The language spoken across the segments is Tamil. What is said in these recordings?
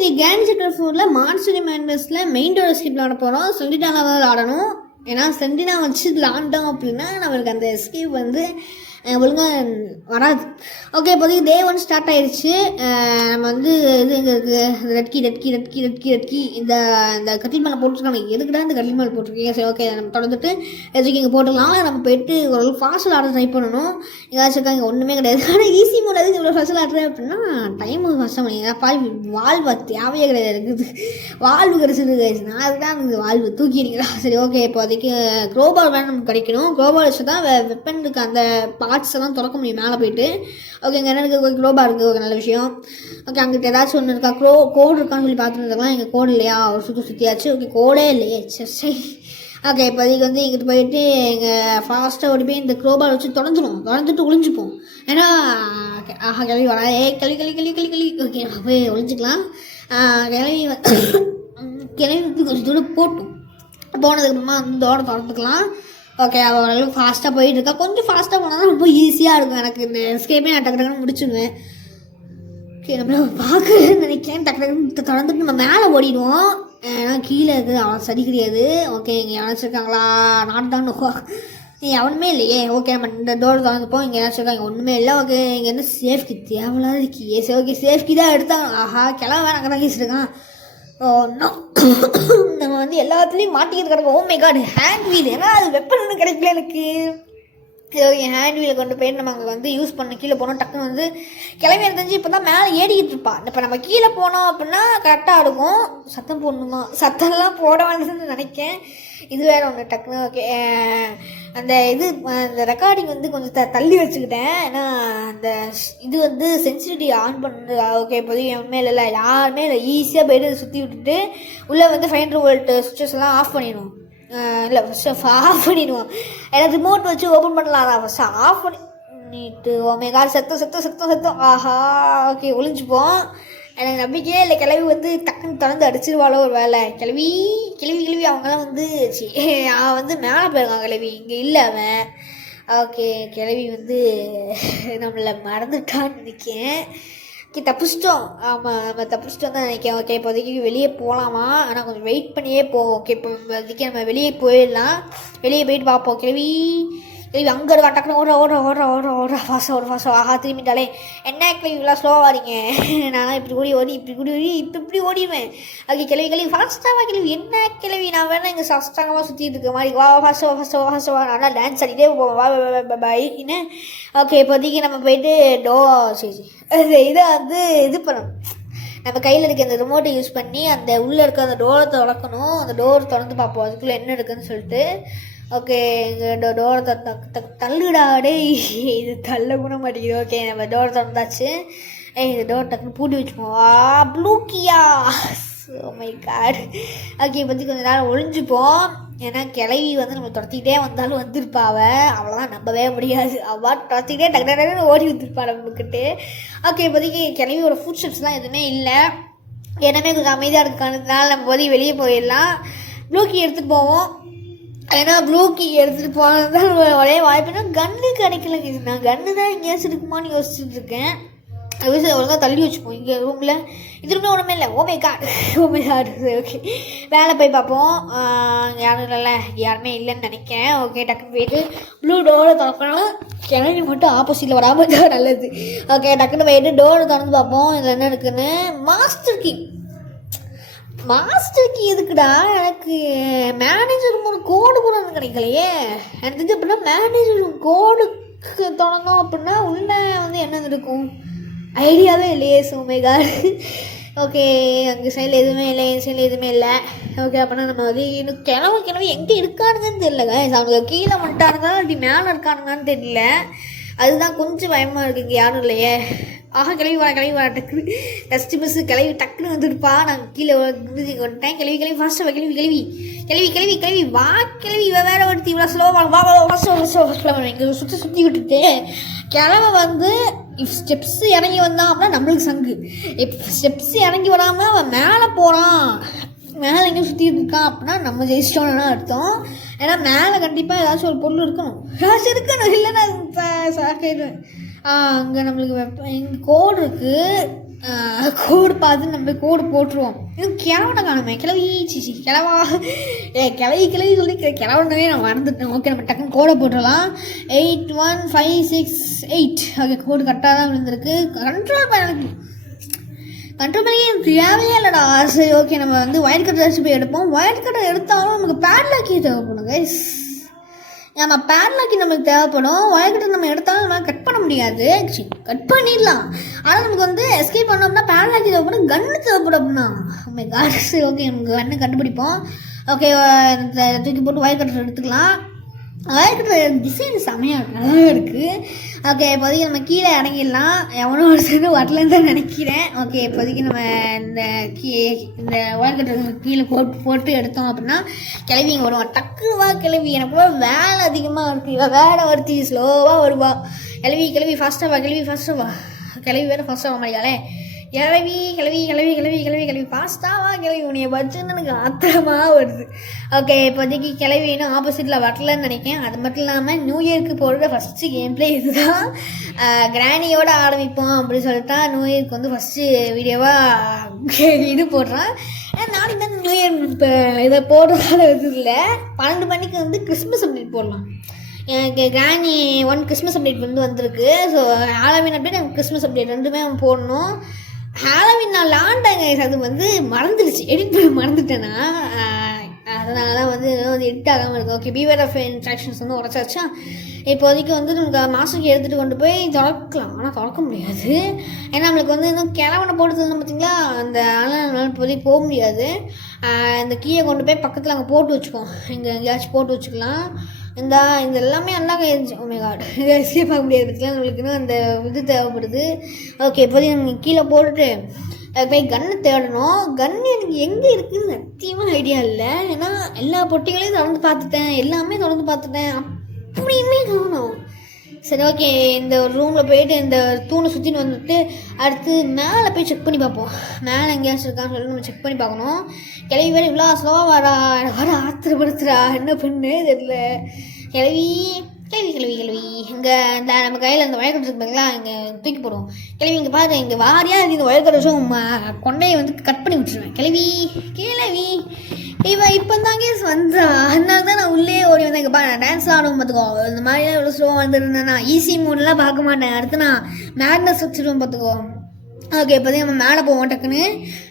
இன்னைக்கு கேம் சென்டர் 4ல மான்ஸ்டர் மேண்டர்ஸில் மெயின் டோர் எஸ்கேப் விளாட போகிறோம். சென்டினாவில் ஆடணும். ஏன்னா சென்டினா வச்சு விளாண்டோம் அப்படின்னா நம்மளுக்கு அந்த எஸ்கேப் வந்து ஒழுங்காக வராது. ஓகே, இப்போதைக்கு டே 1 ஸ்டார்ட் ஆயிடுச்சு. நம்ம வந்து இது எங்கே இருக்குது, ரெட்கி இந்த இந்த கட்டில் மேலே போட்டுருக்காங்க. எதுக்குடா இந்த கட்டில் மேலே போட்டிருக்கீங்க? சரி, ஓகே, நம்ம தொடர்ந்துட்டு எதுக்கு இங்கே போட்டுக்கலாம். நம்ம போயிட்டு ஒரு ஃபாஸ்ட் ஆர்டர் ட்ரை பண்ணணும். ஏதாச்சும் இருக்காங்க ஒன்றுமே கிடையாது. ஆனால் ஈஸி மோட் எதுக்கு இவ்வளோ ஃபஸ்ட் ஆடுறேன் அப்படின்னா டைம் ஃபஸ்ட்டாக பண்ணி வாழ்வு தேவையே கிடையாது. இருக்குது வாழ்வு கிடச்சிருக்கு. நான் அதுதான் எனக்கு வாழ்வு தூக்கிடுங்களா. சரி, ஓகே, இப்போதைக்கு க்ரோபால் வேணும் நமக்கு கிடைக்கணும். க்ரோபால் வச்சு தான் வெப்பனுக்கு அந்த பார்ட்ஸ் எல்லாம் திறக்க முடியும் மேலே போயிட்டு. ஓகே, இங்கே என்ன இருக்குது, க்ரோபால் இருக்குது. ஒரு நல்ல விஷயம். ஓகே, அங்கிட்ட ஏதாச்சும் ஒன்று இருக்கா, கோடு இருக்கான்னு சொல்லி பார்த்துருந்துருக்கலாம். எங்கள் கோடு இல்லையா, ஒரு சுற்றியாச்சு. ஓகே, கோடே இல்லையே, சரி. ஓகே, இப்போதைக்கு வந்து இங்கிட்டு போயிட்டு எங்கள் ஃபாஸ்ட்டாக ஓடி போய் இந்த க்ரோபால் வச்சு தொடர்ந்துட்டு ஒளிஞ்சுப்போம். ஏன்னா கிளவி வரா, கிளவி. ஓகே, போய் ஒளிஞ்சிக்கலாம். கிளவி வந்து கொஞ்சம் தூரம் போனதுக்கப்புறமா வந்து தோட திறந்துக்கலாம். ஓகே, அவள் ஓரளவுக்கு ஃபாஸ்ட்டாக போயிட்டுருக்கா. கொஞ்சம் ஃபாஸ்ட்டாக போனால் தான் ரொம்ப ஈஸியாக இருக்கும் எனக்கு. இந்த ஸ்கேப்பே நான் டக்குன்னு முடிச்சுடுவேன். ஓகே, நம்மள பார்க்குறேன்னு நினைக்கிறேன். டக்குன்னு தொடர்ந்துட்டு நம்ம மேலே ஓடிடுவோம். ஏன்னா கீழே இருக்குது, அவன் சரி கிடையாது. ஓகே, இங்கே யாராச்சும் இருக்காங்களா? நான் தான் எவனுமே இல்லையே. ஓகே, நம்ம இந்த டோர் திறந்துப்போம். இங்கே ஏதாச்சும் இருக்காங்க, ஒன்றுமே இல்லை. ஓகே, இங்கே வந்து சேஃப்கி தேவையில்லாத இருக்கியே. சரி, ஓகே, சேஃப்கி தான் எடுத்தாங்க. ஆஹா, கிளம்ப வேணாம், அங்கே தான் கேசிருக்கான். ஒன்றும் நம்ம வந்து எல்லாத்துலேயும் மாட்டிக்கிட்டு கிடக்கும். Oh my god, hand wheel. ஏன்னா அது வெப்பன் ஒன்றும் கிடைக்கல எனக்கு. ஓகே, ஹேண்ட் வீலை கொண்டு போயிட்டு நம்ம அங்கே வந்து யூஸ் பண்ண கீழே போனோம். டக்குன்னு வந்து கிளம்பி தெரிஞ்சு இப்போ தான் மேலே ஏடிக்கிட்டு இருப்பான். இப்போ நம்ம கீழே போனோம் அப்படின்னா கரெக்டாக இருக்கும். சத்தம் போடணுமா? சத்தம்லாம் போட வேண்டாம்னு நினைக்கேன். இது வேறு ஒன்று டக்குன்னு. ஓகே, அந்த அந்த ரெக்கார்டிங் வந்து கொஞ்சம் தள்ளி வச்சுக்கிட்டேன். ஏன்னா அந்த இது வந்து சென்சிட்டிவிட்டி ஆன் பண்ணு. ஓகே, இப்போதைக்கு என் இல்லை, யாருமே இல்லை. ஈஸியாக போய்ட்டு சுற்றி விட்டுட்டு உள்ளே வந்து 500 வோல்ட் சுவிட்சஸ் எல்லாம் ஆஃப் பண்ணிடுவோம். இல்லை, ஃபஸ்ட்டு ஆஃப் பண்ணிடுவோம். ஏன்னா ரிமோட் வச்சு ஓப்பன் பண்ணலாம். அதான் ஃபஸ்ட்டு ஆஃப் பண்ணிட்டு ஓமேகால் சத்தம். ஆஹா, ஓகே, ஒளிஞ்சுப்போம். எனக்கு நம்பிக்கையே இல்லை. கிளவி வந்து டக்குன்னு திறந்து அடிச்சிருவாளோ ஒரு வேலை. கிளவி அவங்களாம் வந்து அவன் வந்து மேலே போயிருக்கான். கிளவி இங்கே இல்லை அவன். ஓகே, கிளவி வந்து நம்மளை மறந்துட்டான்னு நினைக்கிறேன். ஓகே, தப்பிச்சிட்டோம். ஆமாம், நம்ம தப்பிச்சிட்டோம் தான் நினைக்கிறேன். ஓகே, இப்போதைக்கு வெளியே போகலாமா? ஆனால் கொஞ்சம் வெயிட் பண்ணியே போவோம். ஓகே, இப்போதைக்கு நம்ம வெளியே போயிடலாம். வெளியே போயிட்டு பார்ப்போம். கிளவி அங்கே இருக்கா. டக்குன்னு ஓடுறா ஃபாஸ்ட்டாக. ஆஹா, திரும்பிட்டாலே. என்ன கிளவி இவ்வளோ ஸ்லோவாக வரீங்க? நான் இப்படி ஓடிடுவேன். ஓகே, கிளவி ஃபாஸ்ட்டாக கிளவி. என்ன கிளவி, நான் வேணா இங்கே சஸ்டாங்கமாக சுற்றிட்டு இருக்க மாதிரி. வா ஃபாஸ்ட்டாக நல்லா டான்ஸ் ஆடிட்டே போவோம். வா பாய் என்ன. ஓகே, இப்போதைக்கு நம்ம போயிட்டு இதை வந்து இது பண்ணணும். நம்ம கையில் இருக்க அந்த ரிமோட்டை யூஸ் பண்ணி அந்த உள்ளே இருக்க அந்த டோரை திறக்கணும். அந்த டோர் திறந்து பார்ப்போம் அதுக்குள்ளே என்ன இருக்குதுன்னு சொல்லிட்டு. ஓகே, இங்கே டோரை தள்ளுடாடே. இது தள்ள கூட மாட்டேங்குது. ஓகே, நம்ம டோரை திறந்தாச்சு. இந்த டோர் டக்குன்னு பூட்டி வச்சுப்போம். ப்ளூக்கியா, ஓ மை காட். ஓகே, பற்றி கொஞ்சம் நேரம் ஒழிஞ்சுப்போம். ஏன்னா கிளவி வந்து நம்ம துரத்திக்கிட்டே வந்தாலும் வந்திருப்பா. அவ்வளோதான், நம்பவே முடியாது. அவள் துரத்திக்கிட்டே டக்கு ஓடி வந்துருப்பா நம்மக்கிட்டு. ஓகே, இப்போதைக்கு கிளவியோட ஃபுட் ஸ்டெப்ஸ்லாம் எதுவுமே இல்லை. என்னமே கொஞ்சம் அமைதியாக இருக்கிறதுனால நம்ம போய் வெளியே போயிடலாம். ப்ளூக்கி எடுத்துகிட்டு போவோம். ஏன்னா ப்ளூக்கி எடுத்துகிட்டு போனது தான் ஒரே வாய்ப்புனா கன்று கிடைக்கல. நான் கன்று தான் எங்கேயாச்சும் இருக்குமான்னு யோசிச்சுட்டு இருக்கேன். ஒழுங்காக தள்ளி வச்சுப்போம். இங்கே ரூமில் இது ரூமில் ஒன்றுமே இல்லை. ஓ மை காட். ஓகே, வேலை போய் பார்ப்போம். யாருமே இல்லைன்னு நினைக்கிறேன். ஓகே, டக்குன்னு போயிட்டு ப்ளூ டோரை திறக்கணும். கிணறு மட்டும் ஆப்போசிட்டில் வராமல் தான் நல்லது. ஓகே, டக்குன்னு போயிட்டு டோரை திறந்து பார்ப்போம். இதில் என்ன இருக்குன்னு. மாஸ்டர் கீ எதுக்குடா? எனக்கு மேனேஜர் ரூம் ஒரு கோடு கூட கிடைக்கலையே. எனக்கு தெரிஞ்சு அப்படின்னா மேனேஜர் ரூம் கோடுக்கு தொடங்கும் அப்படின்னா உள்ளே வந்து என்ன இருக்கும் ஐடியாவே இல்லையே. சோமேகார். ஓகே, அங்கே சைடில் எதுவுமே இல்லை, என் சைடில் எதுவுமே இல்லை. ஓகே, அப்படின்னா நம்ம வந்து இன்னும் கிளம்பு எங்கே இருக்கானுங்கன்னு தெரியலங்க. அவனுக்கு கீழே வந்துட்டானுங்க, அப்படி மேலே இருக்கானுங்கன்னு தெரியல. அதுதான் கொஞ்சம் பயமாக இருக்குது. இங்கே யாரும் இல்லையே. ஆஹா, கிளவி வர டக்குனு டஸ்ட் மிஸ்ஸு. கிளவி டக்குன்னு வந்துருப்பா. நான் கீழே வந்துட்டேன். கிளவி ஃபாஸ்ட்டாக கிளவி வா. கிளவி வேற ஒருத்தி இவ்வளோ ஸ்லோவாக இங்கே சுற்றி விட்டுட்டு கிளம்ப வந்து ஸ்டெப்ஸ் இறங்கி வந்தான் அப்படின்னா நம்மளுக்கு சங்கு. இப்போ ஸ்டெப்ஸ் இறங்கி வராமல் அவன் மேலே போகிறான், மேலே எங்கேயும் சுற்றிட்டு இருக்கான் அப்படின்னா நம்ம ஜெயிச்சிட்டோம்னா அர்த்தம். ஏன்னா மேலே கண்டிப்பாக ஏதாச்சும் ஒரு பொருள் இருக்கணும். இல்லைன்னா சாக்கிடுவேன். அங்கே நம்மளுக்கு எங்கள் கோடு இருக்குது. கோடு பார்த்து நம்ம கோடு போட்டுருவோம். இன்னும் கிழவனை காணுமே, கிளவி கிளவா கிளவி சொல்லி கிழவனவே நான் மறந்துட்டேன். ஓகே, நம்ம டக்குன்னு கோடை போட்டுடலாம். 81568. ஓகே, கோடு கரெக்டாக தான் விழுந்திருக்கு. கண்ட்ரோல் பண்ணி எனக்கு தேவையே இல்லைடா. சரி, ஓகே, நம்ம வந்து ஒயர் கட்டர் வச்சு போய் எடுப்போம். ஒயர் கட்டர் எடுத்தாலும் நமக்கு பேட்லாக்கி தேவைப்படும் கைஸ். நம்ம பேட்லாக்கி நமக்கு தேவைப்படும். ஒயர் கட்டர் நம்ம எடுத்தாலும் நம்ம கட் பண்ண முடியாது. கட் பண்ணிடலாம், ஆனால் நமக்கு வந்து எஸ்கேப் பண்ணோம்னா பேட்லாக்கி தேவைப்படும், கன்று தேவைப்படும் அப்படின்னா. சரி, ஓகே, நமக்கு கன்று கண்டுபிடிப்போம். ஓகே, தூக்கி போட்டு ஒயர் கட்டர் எடுத்துக்கலாம். ஒயர் கட்டர் டிசைன் செமையாக நல்லா இருக்குது. ஓகே, இப்போதைக்கு நம்ம கீழே இறங்கிடலாம். எவனோ ஒரு சைடு வரலன்னு தான் நினைக்கிறேன். ஓகே, இப்போதைக்கு நம்ம இந்த ஒயர் கட்டர் கீழே போட்டு எடுத்தோம் அப்படின்னா கிளவிங்க வருவான். டக்குவா கிளவி, எனக்கு கூட வேலை அதிகமாக இருக்குது. இவள் வேலை வருத்தி ஸ்லோவாக வருவா. கிளவி ஃபாஸ்ட்டாக வா, கிளவி வேறு ஃபாஸ்ட்டாக வர மாட்டாளே. கிளவி ஃபாஸ்ட்டாவா கிளவி உன்னைய பச்சுன்னு எனக்கு ஆத்திரமாக வருது. ஓகே, இப்போதைக்கு கிளவி இன்னும் ஆப்போசிட்டில் வரலன்னு நினைக்கிறேன். அது மட்டும் இல்லாமல் நியூ இயர்க்கு போடுற ஃபஸ்ட்டு கேம் பிளே இதுதான். கிராணியோடு ஆரம்பிப்போம் அப்படின்னு சொல்லிட்டா நியூ இயர்க்கு வந்து ஃபஸ்ட்டு வீடியோவாக இது போடுறான். நாளைக்கு தான் நியூ இயர் இப்போ இதை போடுறதால இது இல்லை. 12 மணிக்கு வந்து கிறிஸ்மஸ் அப்டேட் போடலாம். எனக்கு கிராணி 1 கிறிஸ்மஸ் அப்டேட் வந்து வந்திருக்கு. ஸோ ஹாலோவின் அப்டேட் எனக்கு கிறிஸ்மஸ் அப்டேட் ரெண்டுமே போடணும். ஹாலோவின் நான் லாண்டாங்க, அது வந்து மறந்துடுச்சு, எடிட் பண்ண மறந்துட்டேன்னா, அதனால தான் வந்து எடிட் ஆகாமல் இருக்குது. ஓகே, பிவேர் ஆஃப் இன்ஸ்ட்ரக்ஷன்ஸ் வந்து உடச்சாச்சா. இப்போதைக்கு வந்து நமக்கு மாசுக்கு எடுத்துகிட்டு கொண்டு போய் திறக்கலாம், ஆனால் திறக்க முடியாது. ஏன்னா நம்மளுக்கு வந்து இன்னும் கிழவனை போட்டு பார்த்தீங்களா, அந்த அதனால் இப்போதைக்கு போக முடியாது. இந்த கீயை கொண்டு போய் பக்கத்தில் அங்கே போட்டு வச்சுக்கோம், இங்கே எங்கேயாச்சும் போட்டு வச்சுக்கலாம். இந்த எல்லாமே நல்லா கையிருந்துச்சு. ஓ மை காட், இதை எஸ்கேப் பார்க்க முடியாது பற்றிலாம் நம்மளுக்குன்னு அந்த இது தேவைப்படுது. ஓகே, இப்போதைக்கு நம்ம கீழே போட்டுட்டு போய் கன்று தேடணும். கன்று எனக்கு எங்கே இருக்குதுன்னு சத்தியமாக ஐடியா இல்லை. ஏன்னா எல்லா பொட்டிகளையும் தொடர்ந்து பார்த்துட்டேன், எல்லாமே தொடர்ந்து பார்த்துட்டேன், அப்படியுமே காணும். சரி, ஓகே, இந்த ஒரு ரூமில் போயிட்டு இந்த தூணை சுற்றின்னு வந்துட்டு அடுத்து மேலே போய் செக் பண்ணி பார்ப்போம். மேலே எங்கேயாச்சும் இருக்கான்னு சொல்லிட்டு நம்ம செக் பண்ணி பார்க்கணும். கிளவி வேறு இவ்வளோ ஸ்லோவாக வரா, எனக்கு வர ஆத்திரப்படுத்துறா, என்ன பண்ணு தெரியல. கிளவி இங்கே இந்த நம்ம கையில் இந்த ஒயர் கட்டர் இருக்குங்களா, இங்கே தூக்கி போடுவோம். கிளவி இங்கே பாரு, இங்கே வாரியாக இந்த ஒயர் கட்டர்ஸும் கொண்டையை வந்து கட் பண்ணி விட்டுருவேன். கிளவி இவன் இப்போ தான் கேஸ் வந்தா, அதனால தான் நான் உள்ளே ஓடி வந்தேன். இங்கே நான் டான்ஸ் ஆடும் பார்த்துக்கோ. இந்த மாதிரிலாம் இவ்வளோ ஸ்லோவாக வந்துருந்தேன்னா ஈஸி மூடெலாம் பார்க்க மாட்டேன். அடுத்து நான் மேட்னஸ் வச்சுருவேன் பார்த்துக்கோ. ஓகே, இப்போதைக்கு நம்ம மேலே போவோம். டக்குன்னு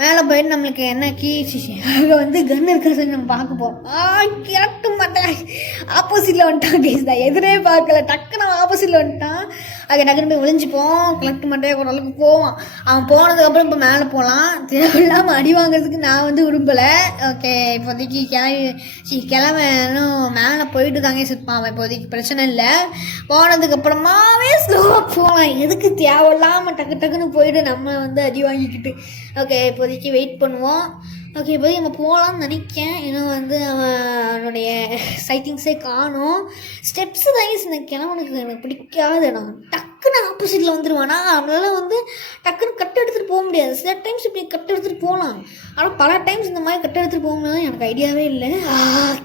மேலே போயிட்டு நம்மளுக்கு என்ன அங்கே வந்து கன் இருக்கிறது நம்ம பார்க்க போகிறோம். கிழட்டு மாட்டேன், ஆப்போசிட்டில் வந்துட்டான் கேஸ் தான், எதிரே பார்க்கல, டக்குன்னு ஆப்போசிட்டில் வந்துட்டான். அங்கே டக்குன்னு போய் ஒளிஞ்சிப்போம். கிழட்டு மாட்டேன் ஓரளவுக்கு போவான். அவன் போனதுக்கப்புறம் இப்போ மேலே போகலாம். தேவையில்லாமல் அடி வாங்குறதுக்கு நான் வந்து விரும்பலை. ஓகே, இப்போதைக்கு கிளம்பணும். மேலே போயிட்டு தாங்க சுற்பான். அவன் இப்போதைக்கு பிரச்சனை இல்லை. போனதுக்கப்புறமாவே ஸ்லோவாக போகலாம். எதுக்கு தேவையில்லாமல் டக்குன்னு போயிட்டு நம்ம வந்து அடி வாங்கிக்கிட்டு. ஓகே, இப்போதைக்கு வெயிட் பண்ணுவோம். ஓகே, இப்போதைக்கு நம்ம போகலான்னு நினைக்கிறேன். ஏன்னா வந்து அவனுடைய சைட்டிங்ஸே காணும். ஸ்டெப்ஸு தான் இந்த கிழவனுக்கு எனக்கு பிடிக்காது. நான் டக்குன்னு ஆப்போசிட்டில் வந்துடுவானா, அவனால வந்து டக்குன்னு கட் எடுத்துகிட்டு போக முடியாது. சில டைம்ஸ் இப்படி கட் எடுத்துகிட்டு போகலாம், ஆனால் பல டைம்ஸ் இந்த மாதிரி கட் எடுத்துகிட்டு போகணும்னா எனக்கு ஐடியாவே இல்லை.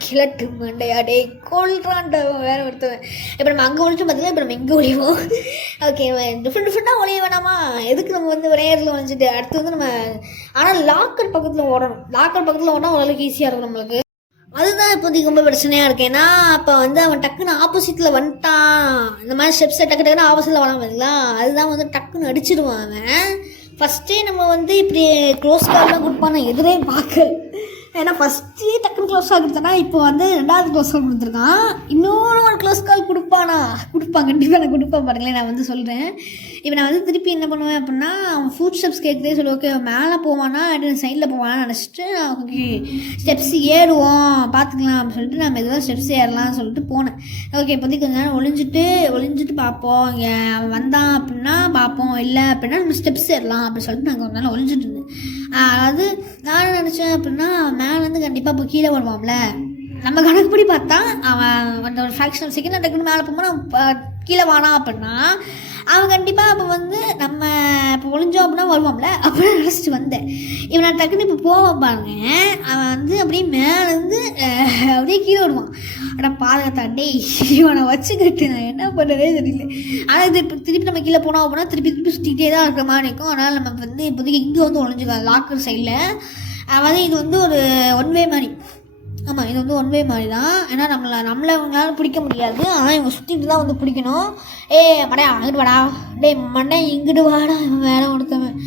கிழட்டு மண்டையாடே கொள்றான்டா வேறு ஒருத்தவன். இப்போ நம்ம அங்கே ஒழிச்சோம் பார்த்தீங்கன்னா, இப்போ நம்ம எங்கே ஒழிவோம். ஓகே, டிஃப்ரெண்ட்டாக ஒழிய வேணாமா, எதுக்கு நம்ம வந்து ஒரே இடத்துல ஒழிஞ்சிட்டு அடுத்து வந்து நம்ம. ஆனால் லாக்கர் பக்கத்தில் ஓடணும். லாக்கர் பக்கத்தில் ஓடனா ஓரளவுக்கு ஈஸியாக இருக்கும் நம்மளுக்கு. அதுதான் இப்போதைக்கு ரொம்ப பிரச்சனையாக இருக்கு. ஏன்னா அப்போ வந்து அவன் டக்குன்னு ஆப்போசிட்டில் வந்துட்டான். இந்த மாதிரி ஸ்டெப்ஸை டக்குன்னு ஆப்போசிட்டில் வராமல் பார்த்தீங்களா, அதுதான் வந்து டக்குன்னு அடிச்சிடுவான் அவன். ஃபஸ்ட்டே நம்ம வந்து இப்படி க்ளோஸ் கார்டெலாம் கொடுப்பான், நான் எதிரே பார்க்கல. ஏன்னா ஃபஸ்ட்டே டக்குன்னு க்ளோஸ் கால் கொடுத்தானா, இப்போ வந்து 2வது க்ளோஸ் கால் கொடுத்துருக்கான். இன்னொரு ஒரு க்ளோஸ் கால் கொடுப்பான், கண்டிப்பாக நான் கொடுப்பேன் பாருங்களேன். நான் வந்து சொல்கிறேன். இப்போ நான் வந்து திருப்பி என்ன பண்ணுவேன் அப்படின்னா, அவன் ஃபுட் ஸ்டெப்ஸ் கேட்குதே சொல்லி, ஓகே மேலே போவானா அப்படின்னு சைடில் போவான்னு நினச்சிட்டு, ஓகே ஸ்டெப்ஸ் ஏறுவோம் பார்த்துக்கலாம் அப்படின்னு சொல்லிட்டு நம்ம எதுவும் ஸ்டெப்ஸ் ஏறலாம்னு சொல்லிட்டு போனேன். ஓகே, இப்போதைக்கு கொஞ்ச நேரம் ஒளிஞ்சிட்டு பார்ப்போம். இங்கே அவன் வந்தான் அப்படின்னா பார்ப்போம், இல்லை அப்படின்னா நம்ம ஸ்டெப்ஸ் ஏறலாம் அப்படின்னு சொல்லிட்டு நாங்கள் கொஞ்ச நேரம் ஒளிஞ்சிட்டு இருந்தேன். அது நான் நினச்சேன் அப்படின்னா மேலேருந்து கண்டிப்பாக இப்போ கீழே வருவான்ல. நம்ம கணக்குப்படி பார்த்தா அவன் அந்த ஒரு ஃப்ராக்ஷன் ஆஃப் செகண்ட் டக்குன்னு மேலே போகும்போது கீழே வானா அப்படின்னா அவன் கண்டிப்பாக அப்போ வந்து நம்ம இப்போ ஒளிஞ்சோம் அப்படின்னா வருவான்ல அப்படின்னு நினச்சிட்டு வந்தேன். இவன் நான் டக்குன்னு இப்போ போவான் பாருங்க, அவன் வந்து அப்படியே மேலேருந்து அப்படியே கீழே வருவான். ஆனால் பாதகத்தை டேய் இவனை வச்சுக்கிட்டு நான் என்ன பண்ணுறதே தெரியல. ஆனால் இது இப்போ திருப்பி நம்ம கீழே போனோம் அப்படின்னா திருப்பி சுற்றிக்கிட்டே தான் இருக்கிற மாதிரி இருக்கும். அதனால் நம்ம வந்து இப்போதைக்கு இங்கே வந்து ஒழிஞ்சுக்கலாம் லாக்கர் சைடில். அதாவது இது வந்து ஒரு ஒன் வே மாதிரி. ஆமாம், இது வந்து ஒன் வே மாதிரி தான். ஏன்னா நம்மளை அவங்களால பிடிக்க முடியாது. ஆனால் இவங்க சுற்றிட்டு தான் வந்து பிடிக்கணும். மடையா அங்கிட்டு வாடா, டே மண்டை இங்கிட்டு வாடா, இவன் வேலை கொடுத்தவன்.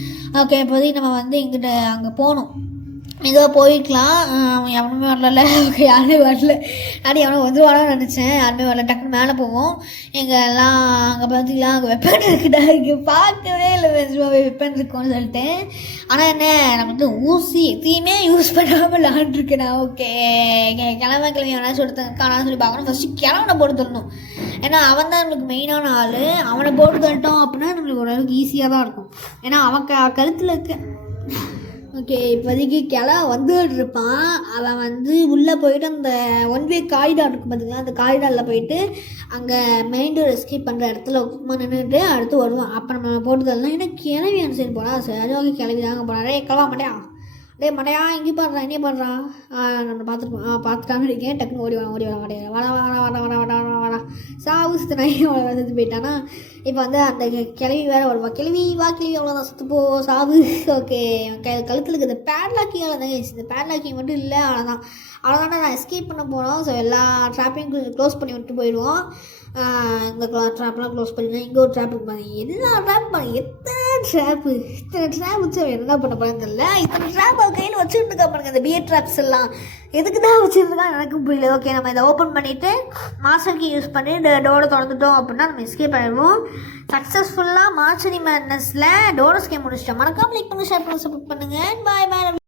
ஓகே, இப்போதைக்கு நம்ம வந்து இங்கிட்ட அங்கே போகணும். ஏதோ போய்க்கலாம். அவன் எவனுமே வரல. ஓகே, யாருமே வரல. நான் எவனை வந்துருவானு நினச்சேன். யாருமே வரல. டக்குன்னு மேலே போவோம். எங்கள் எல்லாம் அங்கே பார்த்தீங்களா அங்கே வெப்பன் இருக்குடா. இங்கே பார்க்கவே இல்லை நிஜமாவே வெப்பன் இருக்குன்னு சொல்லிட்டேன். ஆனால் என்ன நம்ம வந்து ஊசி எதையுமே யூஸ் பண்ணாமல் விளாண்டுருக்கேன் நான். ஓகே, கிளம்பி எவனாச்சும் ஒருத்தனுக்கான சொல்லி பார்க்கணும். ஃபஸ்ட்டு கிளம்பனை போட்டு தரணும். ஏன்னா அவன் தான் நம்மளுக்கு மெயினான ஆள். அவனை போட்டு தரட்டோம் அப்படின்னா நம்மளுக்கு ஓரளவுக்கு ஈஸியாக தான் இருக்கும். ஏன்னா அவன் கழுத்தில் இருக்க. ஓகே, இப்போதைக்கு வந்துட்டு இருப்பான். அவன் வந்து உள்ளே போயிட்டு அந்த ஒன் வே காரிடார் இருக்கும் பார்த்தீங்களா, அந்த காரிடாரில் போயிட்டு அங்கே மெயின் டோர் எஸ்கேப் பண்ணுற இடத்துல நின்றுட்டு அடுத்து வருவான். அப்போ நம்ம போட்டுதெல்லாம் ஏன்னா கிளவி அந்த சைடு போனால் சரி. ஓகே, கிளவி தாங்க போனாரே கிளவா மாட்டேயா. டே மடையா இங்கே பாடுறான் என்ன பண்ணுறான். நம்ம பார்த்துட்டான்னு இருக்கேன். டக்குன்னு ஓடி வர மாட்டேன். வர சாவு சுத்தனை அவ்வளோ செத்து போயிட்டானா. இப்போ வந்து அந்த கிளவி வேறு வருவா. கிளவி அவ்வளோதான் சுற்றுப்போ சாவு. ஓகே, கழுத்தில் இருக்கிற பேட்லாக்கியால் தான். இந்த பேட்லாக்கி மட்டும் இல்லை, அவ்வளோதானே நான் எஸ்கேப் பண்ண போனோம். ஸோ எல்லா ட்ராப்பையும் க்ளோஸ் பண்ணி விட்டு போயிடுவோம். இந்த ட்ராப்லாம் க்ளோஸ் பண்ணிடுவேன். இங்கே ஒரு ட்ராப்புக்கு பாருங்க, எல்லா ட்ராப் பாருங்க, இத்தனை ட்ராப் வச்சு என்ன பண்ண போகிறேன்னு தெரியல. இத்தனை ட்ராப் அவள் கையில் வச்சுட்டு இருக்கா பாருங்க. இந்த பியர் ட்ராப்ஸ் எல்லாம் எதுக்கு தான் வச்சுருக்கான் எனக்கும் புரியல. ஓகே, நம்ம இதை ஓப்பன் பண்ணிவிட்டு மாஸ்டர் கீ யூஸ் பண்ணி டோரை திறந்துட்டோம் அப்படின்னா நம்ம எஸ்கேப் ஆகிடுவோம். சக்ஸஸ்ஃபுல்லாக மார்ச்சரி மேட்னஸில் டோர் எஸ்கேப் முடிச்சிட்டோம். மறக்காம லைக் பண்ணி ஷேர் பண்ணி சப்போர்ட் பண்ணுங்கள். பாய் பாய்.